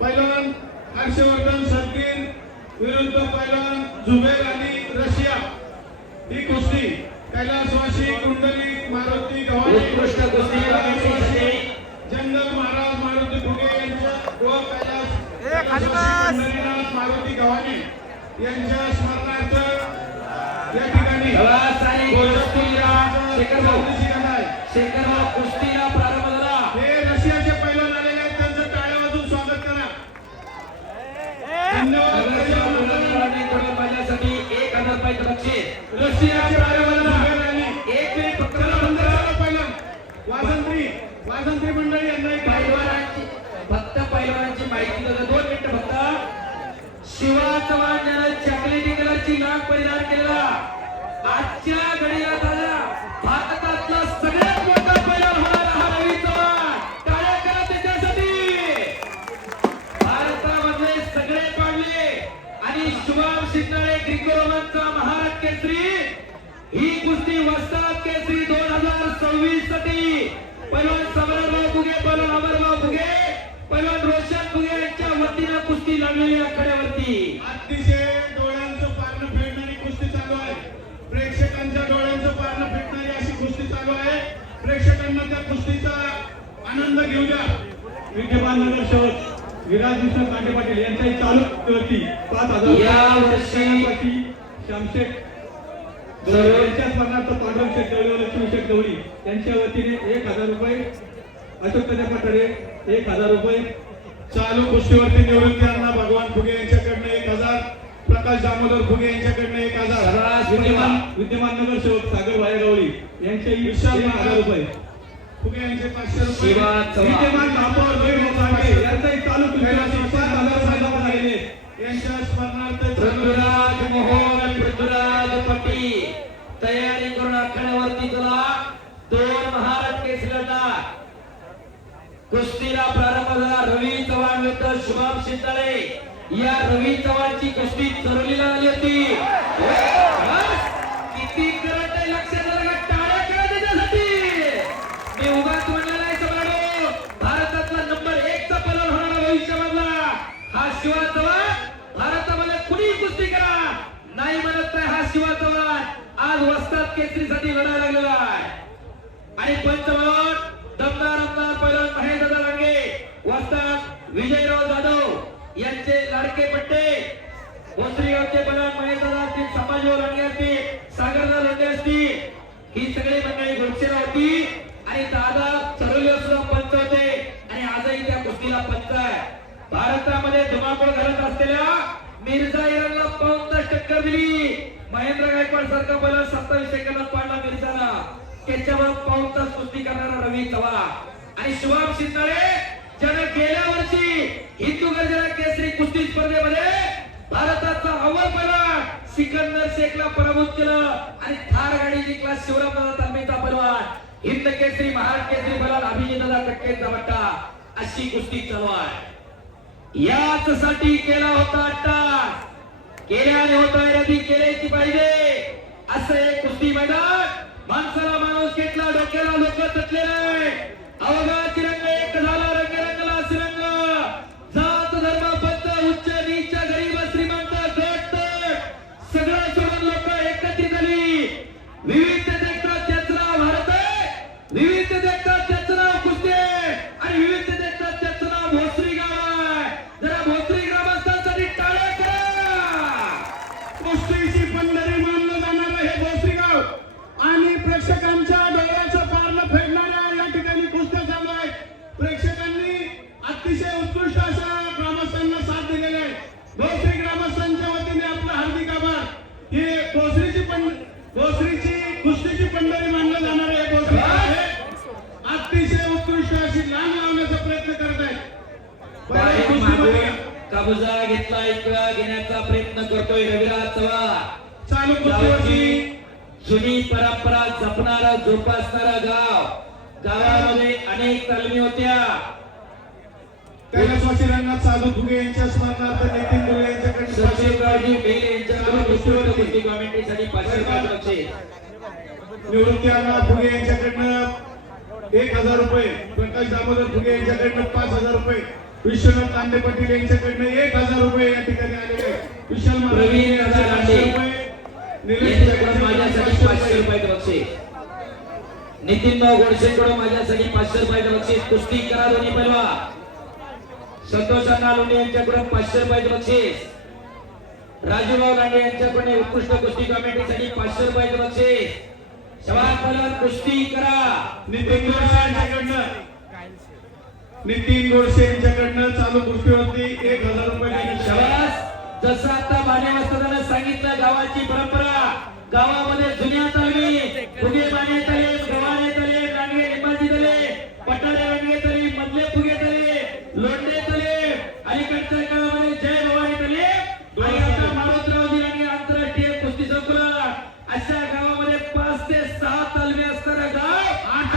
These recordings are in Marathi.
पैलवान हर्षवर्धन सदगीर विरुद्ध पैलवान जुबेर आणि रशिया ही कुस्ती कैलासवासी कुंडली मारुती गव्हाणे उत्कृष्ट कुस्ती बघण्यासाठी जंगल महाराज मारुती फुगे यांच्या व कैलास मारुती गव्हाणे यांच्या स्मरणार्थ या ठिकाणी शेखरराव कुस्तीला प्रारंभ झाला. हे रशियाचे पैलवान आलेले आहेत, त्यांचं टाळ्या वाजवून स्वागत करा. धन्यवाद. पाहण्यासाठी 1000 रुपये बक्षीस. रशियाचे पैलवान एक मिनिट फक्त पैलवान वाजंत्री मंडळी यांना एक पैलवानांची माहिती देतो. 2 मिनिट फक्त. शिवा चव्हाण यानं चॉकलेटी कलरची नाग परिधान केलेला आजच्या घडीला ताजा भारतातला सगळ्यात मोठा पैलवान होणारा हा रवी चव्हाण. टाळ्या करा त्याच्यासाठी. भारतामधले सगळे पाडले आणि शुभम शिंदे ग्रिको रोमनचा महाराष्ट्र केसरी ही कुस्ती वस्ताद केसरी 2026 साठी पैलवान समरभाऊ फुगे, पैलवान अमरभाऊ फुगे, पैलवान रोशन फुगे यांच्या वतीनं कुस्ती लागलेली आखाड्यावरती. अतिशय डोळ्यांचं पारणं फेडणारी कुस्ती चालू आहे. प्रेक्षकांच्या डोळ्यांचं पारणं फेडणारी अशी कुस्ती चालू आहे. प्रेक्षकांना त्या कुस्तीचा आनंद घेऊ द्या. विद्यमान नगरसेवक विराज कृष्ण कांटे पाटील यांच्याही चालू वरती 5000 या वर्षी श्यामशेठ यांच्या स्मरणार्थ पांडुरंग शेठ गवळी व लक्ष्मीशेठ गवळी यांच्या वतीने 1000 रुपये, अशोक कन्या पठारे 1000 रुपये, चालू कुस्तीवरती निवृत्ती अण्णा भगवान फुगे यांच्याकडनं 1000, प्रकाश दामोदर फुगे यांच्याकडनं 1000, विद्यमान नगरसेवक सागर भाई गवळी यांच्याही 1000 रुपये, फुगे यांचे 500 रुपये, विद्यमान महापौर यांचाही चालू कुस्तीवरती 5000 रुपये झालेले यांच्या स्मरणार्थ पृथ्वीराज मोहोळ, पृथ्वीराज पट्टी तयारी करून आखाड्यावरती तुला 2 महाराष्ट्र केसरीला कुस्तीला प्रारंभ झाला. रवी चव्हाण विरुद्ध शुभम शिंदे. या रवी चव्हाणची कुस्ती चरलीला आली होती. किती करंट आहे लक्षात आलं का? टाळ्या करा त्याच्यासाठी. मी उगाच म्हणलं नाही समाडो. भारतातला नंबर 1 चा पैलवान होणारा भविष्यामधला हा शिवा चव्हाण. भारतामध्ये कुणी कुस्ती करा नाही म्हणत नाही. हा शिवा चव्हाण आज वस्ताद केसरीसाठी लढायला लागलेला आहे. आणि पंच म्हणून दमदार आमदार पैलवान महेशदादा लांडगे, वस्ताद विजयराव जाधव यांचे लाडके पट्टे, भोसरीगावचे पैलवान महेशदादा असतील, संभाजीराव लांडगे असतील, सागरदादा लोंढे असतील, ही सगळी मंडळी घोषणा होती. आणि दादा चरोलीवर सुद्धा पंच होते आणि आजही त्या कुस्तीला पंच आहे. भारतामध्ये धुमाकूळ घालत असलेल्या मिर्झा इराणला 5 तास टक्कर दिली. महेंद्र गायकवाड सारखा पैलवान 27 सेकंदात पाडला मिर्झाला. त्याच्यावर 5 तास कुस्ती करणारा रवी चव्हाण आणि शुभम शिंदे ज्याने गेल्या वर्षी हिंदू गर्जना केसरी कुस्ती स्पर्धेमध्ये भारताचा अव्वल पैलवान सिकंदर शेखला पराभूत केलं आणि थार गाडी जिंकला. शिवरामदादा तालमीचा पैलवान हिंद केसरी महाराष्ट्र केसरी पैलवान अभिजितदादा कटकेचा बट्टा. अशी कुस्ती चालू आहे. याच साठी केला होता अट्टा, केल्याने होता रदी केल्याची पाहिजे असं एक कुस्ती मैदान. माणसाला माणूस घेतला, डोक्याला लोक तटलेले. अवघा तिरंग एक झाला, रंग रंगला तिरंग. जात धर्म पंथ उच्च नीच गरीब श्रीमंत गट सगळं सोडून लोक एकत्रित झाली. विविधतेचा त्याच नाव भारत आहे, विविधतेचा त्याच नाव कुस्ती आहे आणि विविधतेचा त्याच नाव भोसरी गाव आहे. जरा भोसरी ग्रामस्थांसाठी टाळ्या करा. कुस्तीची पंढरी मानलं जाणार हे भोसरी गाव आणि प्रेक्षकांच्या डोळ्याचं पारणं फेडणाऱ्या या ठिकाणी कुस्त्या चालू आहेत. प्रेक्षकांनी अतिशय उत्कृष्ट अशा ग्रामस्थांना साथ दिलेली आहे. भोसरी ग्रामस्थांच्या वतीने आपलं हार्दिक आभार. ही भोसरीची कुस्तीची पंढरी मानलं जाणार आहे. भोसरी अतिशय उत्कृष्ट अशी लांब लावण्याचा प्रयत्न करत आहेत. कब्जा घेतला, इकडा घेण्याचा प्रयत्न करतोय रविराज चव्हाण. चालू कुस्तीवरती जुनी परंपरा जपणारा जोपासणारा गाव. गावामध्ये अनेक तालमी होत्या. कैलासवासी रंगनाथ साधू फुगे यांच्या स्मरणार्थ नितीन फुगे यांच्याकडे सचिवरावजी बेले यांच्याकडून कुस्ती कमिटीसाठी 500 रुपये बक्षीस. निवृत्ती अण्णा फुगे यांच्याकडनं 1000 रुपये, प्रकाश दामोदर फुगे यांच्याकडनं 5000 रुपये, विश्वनाथ लांडे पाटील यांच्याकडनं 1000 रुपये या ठिकाणी आलेले आहेत. विशाल प्रवीण दादा लांडे यांच्याकडून माझ्यासाठी 500 रुपयाचं बक्षीस. नितीन भाऊ गोडसेकडून माझ्यासाठी 500 रुपयाचं बक्षीस. कुस्ती करा दोन्ही पैलवान. संतोष अण्णा लोंढे यांच्याकडून 500 रुपयाचं बक्षीस. राजूभाऊ लांडे यांच्याकडून उत्कृष्ट कुस्ती कमेटीसाठी 500 रुपयाचं बक्षीस. शबास पैलवान कुस्ती करा. नितीन गोडसे यांच्याकडनं चालू कुस्तीवरती 1000 रुपये देण्यात आले. शबास. जसं आता माने वस्तादानं सांगितलं, गावाची परंपरा, गावामध्ये जुन्या तालमी फुगे माने तले, गव्हाणे तले, लांडगे लिंबाची तले, पटारे लांडगे तले, मधले फुगे तले, लोंढे तले, अलीकडच्या काळामध्ये जय भवानी तले आणि आता मारुतरावजी लांडगे आंतरराष्ट्रीय कुस्ती संकुलन, अशा गावामध्ये 5 ते 6 तालमी असणारं गाव, 8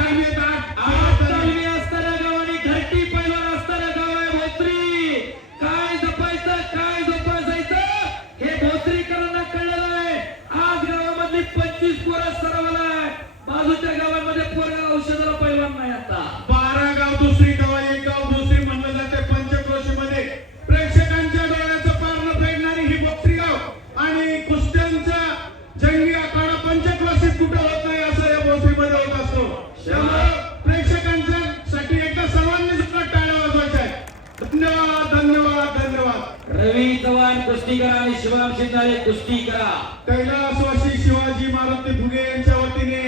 तालमी असणारं गाव आणि घरटी पैलवान असणारं गाव आहे भोसरी. काय जपायचं, काय जोपासायचं हे भोसरीकरांना कळलेलं आहे. आज गावामधली 25 पोरं सरावाला आहे. बाजूच्या गावांमध्ये पोरं औषधाला पैलवान नाही. आता 12 गाव दुसरी गाव, एक गाव दुसरी म्हणलं जाते. पंचक्रोशीमध्ये प्रेक्षकांच्या डोळ्याचं पारणं फेडणारी ही बक्षी गाव आणि कुस्त्यांचा जंगी आखाडा पंचक्रोशीत कुठं होत नाही असं या भोसरीमध्ये होत असतो. त्यामुळे प्रेक्षकांसाठी एकदा सर्वांनी सुद्धा टाळ्या वाजवायच्या आहेत. धन्यवाद धन्यवाद धन्यवाद. रवी चव्हाण कुस्ती करा आणि शिवराम शिंदे कुस्ती करा. कैलासवासी शिवाजी मारुती फुगे यांच्या वतीने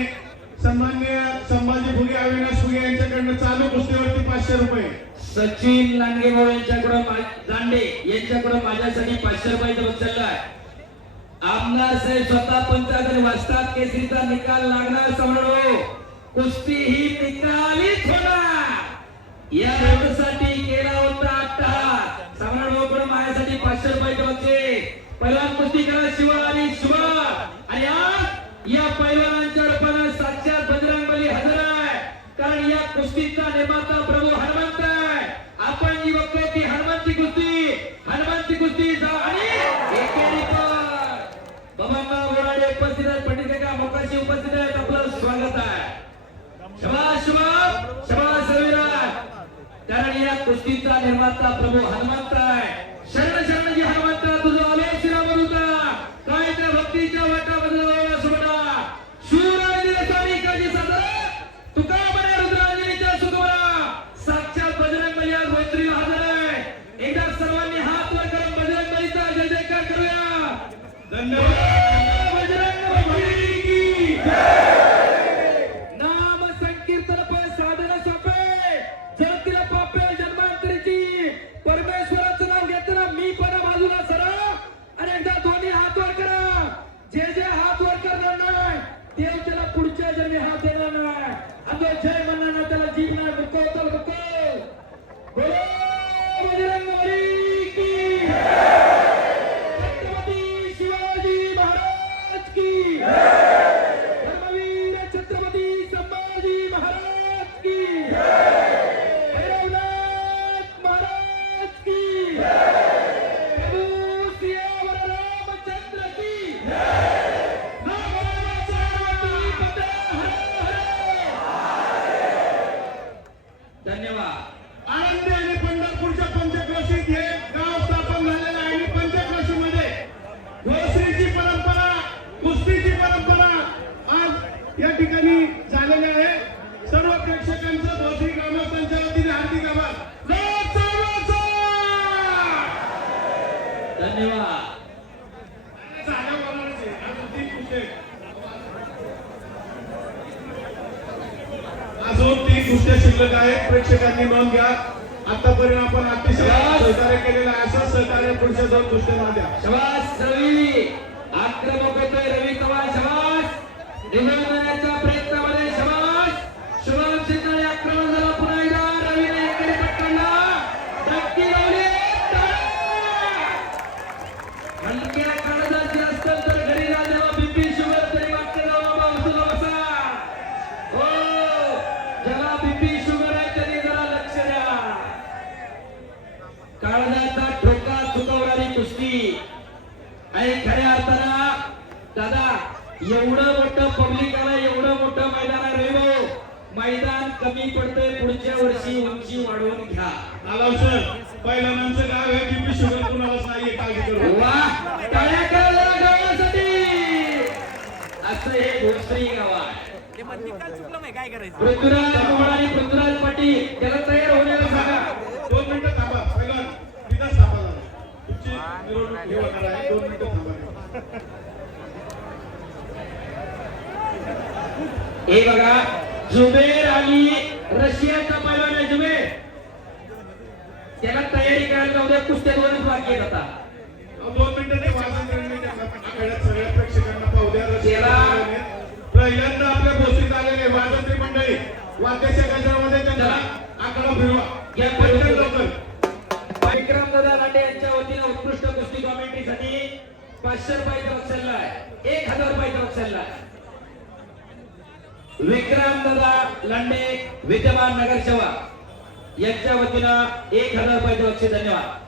सन्माननीय संभाजी फुगे, अविनाश फुगे यांच्याकडनं चालू कुस्तीवरती 500 रुपये. सचिन लांडगे भाऊ यांच्याकडून लांडे यांच्याकडून माझ्यासाठी 500 रुपयाचं बक्षीस आहे. आमदार साहेब स्वतः पंचायत वाजतात केसरीचा निकाल लागणार. समोर कुस्ती ही निकालीच होणार या साठी केला होता अट्टहास. सम्राट भाऊकडून माझ्यासाठी 500 रुपयाचं बक्षीस. पैलवान कुस्ती करा शिवा आणि शिवा. आणि आज या पैलवानांच्या रूपानं साक्षात बजरंगबली हजर आहे. कारण या कुस्तीचा निर्माता प्रभू हनुमंत आहे. आपण जी बघतो ती हनुमंती कुस्ती जा आणि एकेरी पर बबनराव बोराडे उपस्थित आहेत. पंडित काका मोकाशी उपस्थित आहेत. आपलं स्वागत आहे. शबाश शबाश शबाश रविराज. कारण या कुस्तीचा निर्माता प्रभू हनुमंत आहे. शरण शरण जी हनुमंत तुझं आलो श्रीरामदूता. काय त्या भक्तीच्या वाटामध्ये सोडा शूर आणि स्वामी काजी सादर तुका बने रुद्रांजलीच्या सुगमरा. साक्षात बजरंगबली आज भोसरीला हजर आहे. एकदा सर्वांनी हात वर करून बजरंगबलीचा जय जयकार करूया. धन्यवाद. बजरंगबली की जय. नाम संकीर्तन पर साधन सोपे जगतील पापे जन्मांतरीची. परमेश्वराचं नाव घेताना मी पण बाजूला सरा आणि एकदा दोन्ही हात वर करा. जे हात वर करणार नाही देव त्याला पुढच्या जन्मी हात देणार नाही. आणि तो जय म्हणणार नाही त्याला जीभ नाही. बुको तर बुको. बोलो बजरंगबली की छत्रपती शिवाजी महाराज की धर्मवीर छत्रपती संभाजी महाराज की भैरवनाथ महाराज की प्रभू सियावर रामचंद्र की धन्यवाद. आनंदी आणि पंढरपूरच्या पंचक्रोशीत हे गाव स्थापन झालेलं आहे आणि पंचक्रोशीमध्ये भोसरीची परंपरा, कुस्तीची परंपरा आज या ठिकाणी झालेली आहे. सर्व प्रेक्षकांचं भोसरी ग्रामस्थांच्या वतीने हार्दिक आभार. धन्यवाद. झाल्या बोलायचे. अजून 3 कुस्त्या आहेत. अजून 3 कुस्त्या शिल्लक आहेत. प्रेक्षकांनी नोंद घ्या. आतापर्यंत आपण अतिशय सहकार्य केलेलं आहे. असं सहकार्य पुढच्या 2 कुस्त्यांना द्या. शबास रवी. आक्रमक होतोय रवी चव्हाण. शबास. निवडण्याच्या प्रयत्नामध्ये शबास. शुभम सिंगाने आक्रमण झाला. पुन्हा एकदा रवीने एकेरी पटकावला. धक्की लावली. हलक्या काळजाची असतं तर घरी राजाला बीपी शुगर तरी वाटतं ना बाबा उचलून बसा. हो ज्याला बीपी शुगर आहे त्यांनी जरा लक्ष द्या. काळजाचा ठोका चुकवणारी कुस्ती आणि खऱ्या अर्थानं दादा एवढं मोठं पब्लिक आलं, एवढं मोठं मैदान आहे रे भाऊ. मैदान कमी पडतंय. पुढच्या वर्षी उंची वाढवून घ्या. आलाव सर. पहिल्यांदाचं गाव आहे बीपी शुगर कुणालाच नाहीये, काळजी करू. वा टाळ्या करा गावासाठी. असं हे भोसरी गाव आहे. पृथ्वीराज मोहोळ आणि पृथ्वीराज पाटील त्याला तयार होण्याला सांगा. 2 मिनिटं थांबा. पहिला तिथंच थांबा जरा. तुमची निवडणूक हे होणार आहे. 2 मिनिटं थांबा. हे बघा जुबेर आणि रशियाचा पैलवान आहे जुबेर. त्याला तयारी करायला जाऊ द्या. कुस्त्या 2च बाकी आहेत आता. 2 मिनिटं ते वाजून त्यांनी आखाड्यात सगळ्या प्रेक्षकांना पाहू द्या. त्याला पहिल्यांदा आपल्या भोसरीत आलेले वाजंत्री मंडळी वाद्याच्या गजरामध्ये त्यांचा आकडा फिरवा. या पटकन लवकर. विक्रम दादा लांडे यांच्या वतीने उत्कृष्ट कुस्ती कॉमेंट्रीसाठी 500 रुपयाचा बक्षीसला आहे. 1000 रुपयाचा बक्षीसला आहे. विक्रम दादा लांडे विद्यमान नगरसेवा यांच्या वतीनं 1000 रुपयाचं बक्षीस. धन्यवाद.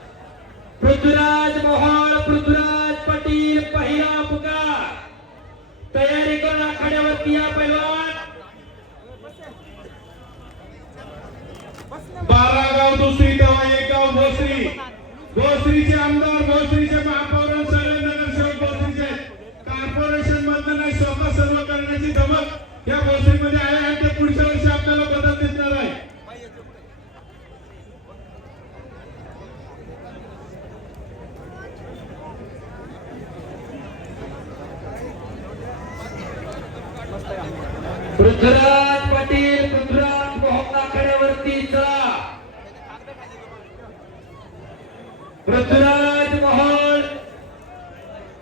पृथ्वीराज मोहोळ पृथ्वीराज पाटील पहिला पुकार. तयारी करून आखाड्यावरती या पैलवान. 12 गाव दुसरी तेव्हा 1 गाव भोसरी. भोसरीचे आमदार भोसरीचे महापौर सगळे नगरसेवक भोसरीचे कॉर्पोरेशन मधनं नाही स्वतः सर्व करण्याची धमक या भोसरीमध्ये आहे आणि ते पुढच्या वर्षी आपल्याला बदल दिसणार आहे. पृथ्वीराज पाटील पृथ्वीराज मोहोळ आखाड्यावरती चला. पृथ्वीराज मोहोळ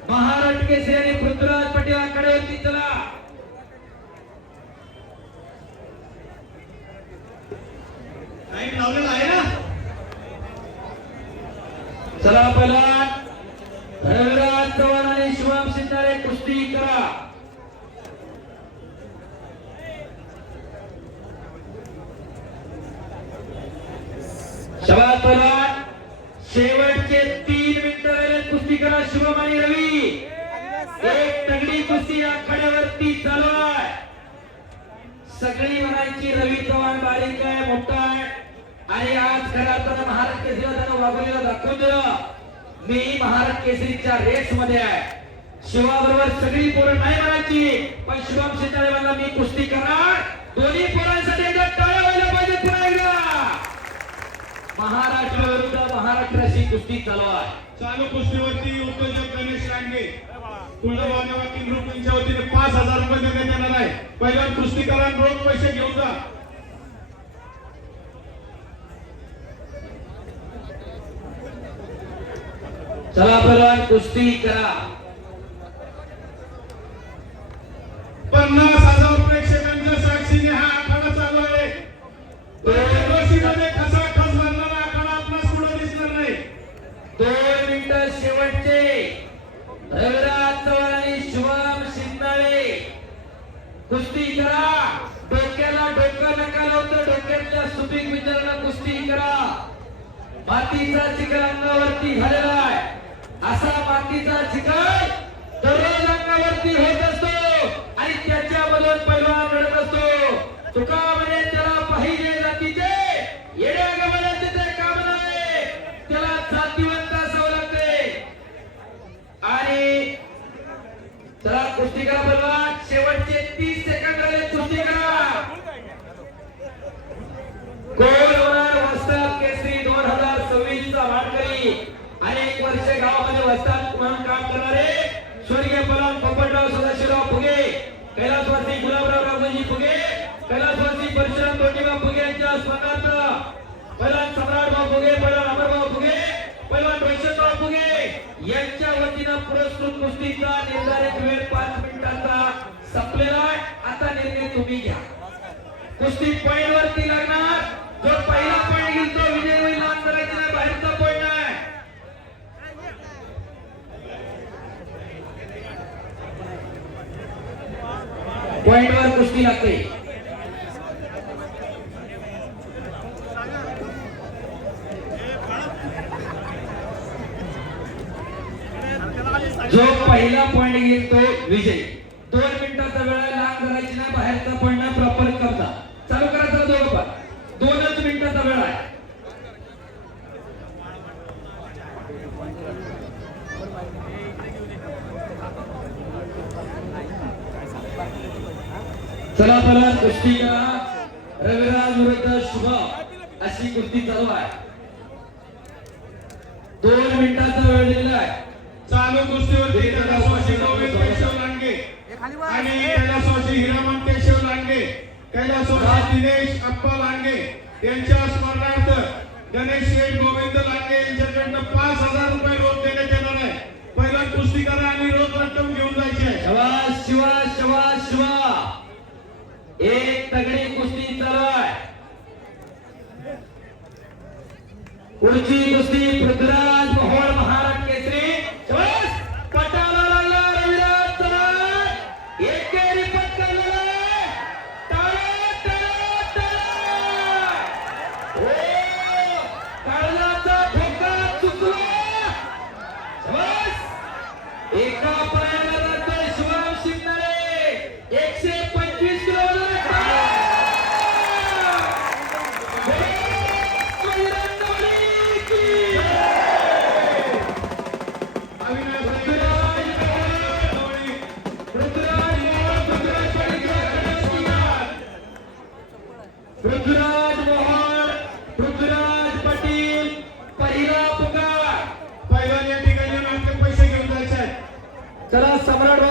महाराष्ट्र केसरी आणि पृथ्वीराज पाटील आखाड्यावरती चला. टाइम लावलेला आहे ना. चला पहिला रविराज चव्हाण आणि शिवम शिंदे कुस्ती करा. शबाद पहिलवान. शेवटचे 3 मिनिटं राहिले. कुस्ती करा शिवम आणि रवी. एक तगडी कुस्ती आखाड्यावरती चालू आहे. सगळी म्हणायची रवी चव्हाण बारीक आहे मोठा आहे आणि आज खऱ्या अर्थानं महाराष्ट्र केसरीला त्यानं वागवलेलं दाखवून दिलं. मी महाराष्ट्र केसरीच्या रेस मध्ये आहे. शिवाबरोबर सगळी पोरं नाही म्हणायची पण शिवम शिंदे म्हणला मी कुस्ती करणार. दोन्ही पोरांसाठी एकदा टाळ्या व्हायला पाहिजे. पुन्हा एकदा महाराष्ट्र विरुद्ध महाराष्ट्राशी कुस्ती चालू आहे. चालू कुस्तीवरती उद्योजक गणेश रांगे तुळजाभवानी वकील ग्रुप यांच्या वतीने 5000 रुपये देण्यात येणार आहे. पहिल्या कुस्ती करा रोख पैसे घेऊन जा. चला पहिलवान कुस्ती करा. 50,000 प्रेक्षकांच्या साक्षीने हा आखाडा चालू आहे. मध्ये खसाखस भरणारा आखाडा आपणास पुढे दिसणार नाही. 2 मिनिटं शेवटचे. रविराज चव्हाण आणि शिवम शिंदे कुस्ती करा. डोक्याला डोकं नका लावतं. डोक्यातल्या सुपीक विचारांना कुस्ती करा. मातीचा चिखल अंगावरती झालेला आहे. असा मातीचा चिखल दररोज अंगावरती होत असतो आणि त्याच्यामधून पैलवान लढत असतो. तुका म्हणे त्याला पाहिजे जातीचे येड्या गमनाचे ते काम नाही. त्याला जातीवंत असावं लागते. आणि चला कुस्ती करा पैलवान. शेवटचे 30 सेकंद राहिले. कुस्ती करा. कोण होणार वस्ताद केसरी 2026 चा मानकरी. अनेक वर्ष गावामध्ये वस्ताद म्हणून काम करणारे स्वर्गीय पलाम पोपटराव सदाशिवराव फुगे, कैलासवासी गुलाबराव राघोजी फुगे, कैलासवासी परशुराम तोटीबा फुगे यांच्या स्मरणार्थ पैलवान सम्राटभाऊ फुगे, पैलवान अमरभाऊ फुगे, पैलवान वैष्णवभाऊ फुगे यांच्या वतीनं पुरस्कृत कुस्तीचा निर्धारित वेळ 5 मिनिटांचा संपलेला आहे. आता निर्णय तुम्ही घ्या. कुस्ती पॉइंट वरती लागणार. जो पहिला पॉइंट घेईल तो विजय होईल. लांब करायची नाही. बाहेरचा पॉइंट आहे. पॉइंट वर कुस्ती लागते. जो पहिला पॉइंट घेईल तो विजय. 2 मिनिटाचा वेळ आहे. लांब करायची नाही. बाहेरचा पॉइंट नाही. प्रॉपर करता चालू करायचा. दोघं पण 2च मिनिटाचा वेळ आहे. चला परत कुस्ती करा. रविराज विरुद्ध शुभ अशी कुस्ती चालू आहे. 2 मिनिटाचा वेळ दिलेला आहे. चालू कुस्तीवरती कैलासवासी गोविंद केशव लांडगे आणि कैलासवासी हिरामन केशव लांडगे, कैलासवासी दिनेश अप्पा लांडगे यांच्या स्मरणार्थ गणेश शेठ गोविंद लांडगे यांच्याकडनं 5,000 रुपये रोज देण्यात येणार आहे. पहिला कुस्ती करा आणि रोज रक्कम घेऊन जायची आहे. शबाश शिवा, शबाश शिवा. एक तगडी कुस्ती चालू आहे. पुढची कुस्ती पृथ्वीराज मोहोळ महाराज केसरी. शबाश. पटाला लागला रविराज. चला. एकेरी पटकावलेला आहे. टाळ्या, टाळ्या, टाळ्या. ओ, काळजाचा ठोका चुकला. शबाश. एका पायाला जातोय शिवराम शिंदे. 125 किलो पृथ्वीराज मोहन, पृथ्वीराज पाटील, पहिला पुकार. पहिला या ठिकाणी आपले पैसे घेऊन जायचे आहेत. चला सम्राट